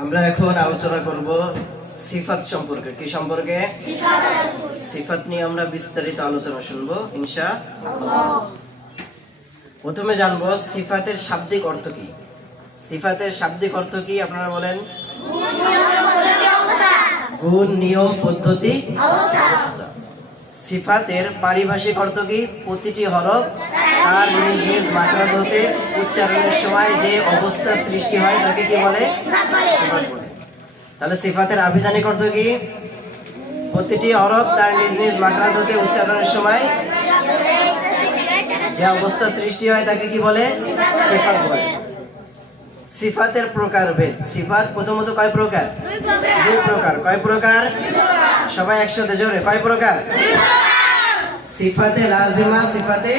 আমরা এখন আলোচনা করব সিফাত সম্পর্কে। কি সম্পর্কে? সিফাত নিয়ে আমরা বিস্তারিত আলোচনা শুনব ইনশা প্রথমে জানব সিফাতের শাব্দিক অর্থ কি। সিফাতের শাব্দিক অর্থ কি আপনারা বলেন? গুণ নিয়ম পদ্ধতি। অবস্থা। সিফাতের পারিভাষিক অর্থ কি? প্রতিটি হরফ তার নিজ নিজ মাকরাজ হতে উচ্চারণের সময় যে অবস্থা সৃষ্টি হয় তাকে কি বলে? তাহলে সিফাতের আভিধানিক অর্থ কি? প্রতিটি হরফ তার নিজ নিজ মাকরাজ হতে উচ্চারণের সময় যে অবস্থা সৃষ্টি হয় তাকে কি বলে? সিফাত বলে। সিফাতের প্রকার ভেদ সিফাত প্রথমত কয় প্রকার। দুই প্রকার। কয় প্রকার? সবাই একসাথে জোরে, কয় প্রকার? সিফাতে লাজিমা, সিফাতে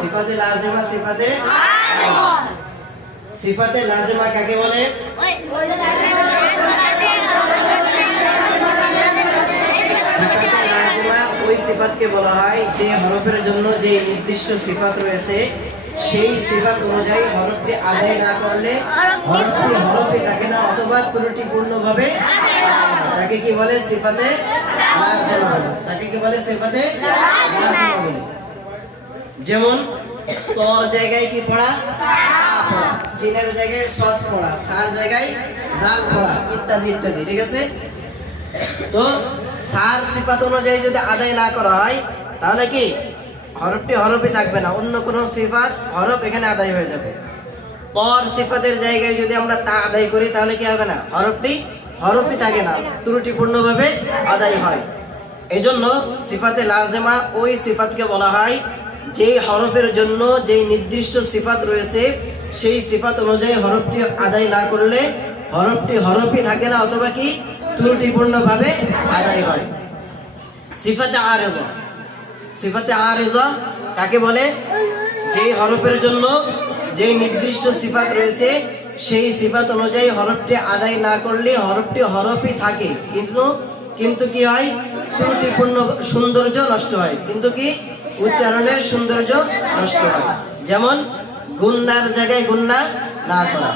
সিফাতে লাজিমা, সিফাতে সিফাতে লাজিমা কাকে বলে? ওই সিফাতকে বলা হয় যে হরফের জন্য যে নির্দিষ্ট সিফাত রয়েছে সেই সিফাত অনুযায়ী হরফটি আদায় না করলে হরফটি হরফে থাকে না, অথবা ত্রুটিপূর্ণভাবে তাকে কি বলে? সিফাতে তাকে কি বলে? সিফাতে যেমন, তর জায়গায় কি পড়া? সিনের জায়গায় সৎ পড়া। সার জায়গায় জাল পড়া। ইত্যাদি ইত্যাদি। ঠিক আছে? তো সার সিফাত অনুযায়ী যদি আদায় না করা হয়, তাহলে কি? হরফটি হরফই থাকবে না, অন্য কোনো সিফাত হরফ এখানে আদায় হয়ে যাবে। পর সিফাতের জায়গায় যদি আমরা তা আদায় করি, তাহলে কি হবে না? হরফটি হরফই থাকে না, ত্রুটিপূর্ণভাবে আদায় হয়। এজন্য সিফাতে লাজেমা ওই সিফাতকে বলা হয় যেই হরফের জন্য যেই নির্দিষ্ট সিফাত রয়েছে, সেই সিফাত অনুযায়ী হরফটি আদায় না করলে হরফটি হরফই থাকে না, অথবা কি? ত্রুটিপূর্ণভাবে আদায় হয়। সিফাতে আরেজা। সিফাতে আরেজা কাকে বলে, যেই হরফের জন্য যে নির্দিষ্ট সিফাত রয়েছে, সেই সিফাত অনুযায়ী হরফটি আদায় না করলে হরফটি হরফই থাকে। কিন্তু কিন্তু কি হয়? ত্রুটিপূর্ণ সৌন্দর্য নষ্ট হয়। কিন্তু কি? উচ্চারণের সৌন্দর্য নষ্ট হয়। যেমন, গুন্নার জায়গায় গুন্না না করা।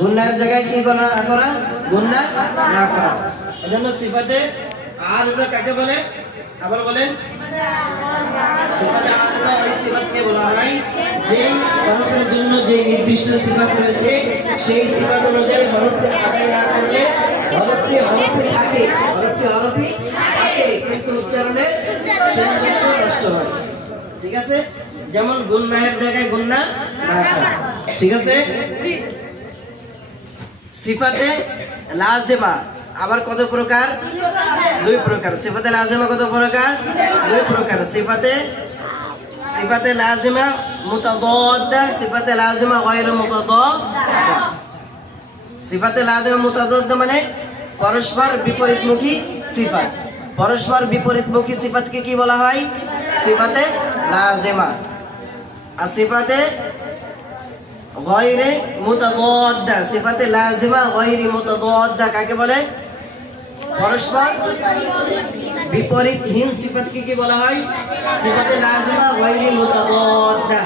গুন্নার জায়গায় কি করা করা? গুন্না না করা। এজন্য সিফাতে আর কাকে বলে? আবার বলেন সিফাতে আলাদা ওই সিফাতকে বলা হয় যেই হরফের জন্য যে নির্দিষ্ট সিফাত রয়েছে সেই সিফাত অনুযায়ী হরফটি আদায় না করলে হরফটি হরফই থাকে হরফটি হরফই থাকে কিন্তু উচ্চারণে সৌন্দর্য নষ্ট হয়। ঠিক আছে? যেমন গুন্নাহের জায়গায় গুন্না না ঠিক আছে? সিফাতে লাজেমা। আবার কত প্রকার? দুই প্রকার। সিফাতে লাজেমা কত প্রকার? দুই প্রকার। সিফাতে সিফাতে লাজিমা মুতাদাদ্দা সিফাতে লাজিমা গায়রু মুতাদাদ্দা সিফাতে লাজিমা মুতাদাদ্দা মানে পরস্পর বিপরীতমুখী সিফাত। পরস্পর বিপরীতমুখী সিফাতকে কি বলা হয়? সিফাতে লাজিমা। আর সিফাতে গয়রে মুতাদাদ্দা সিফাতে লাজিমা গয়রি মুতাদাদ্দা কাকে বলে? পরস্পর বিপরীতহীন সিফাতকে কি বলা হয়? সিফাতে লাজিমা গয়রি মুতাদাদ্দা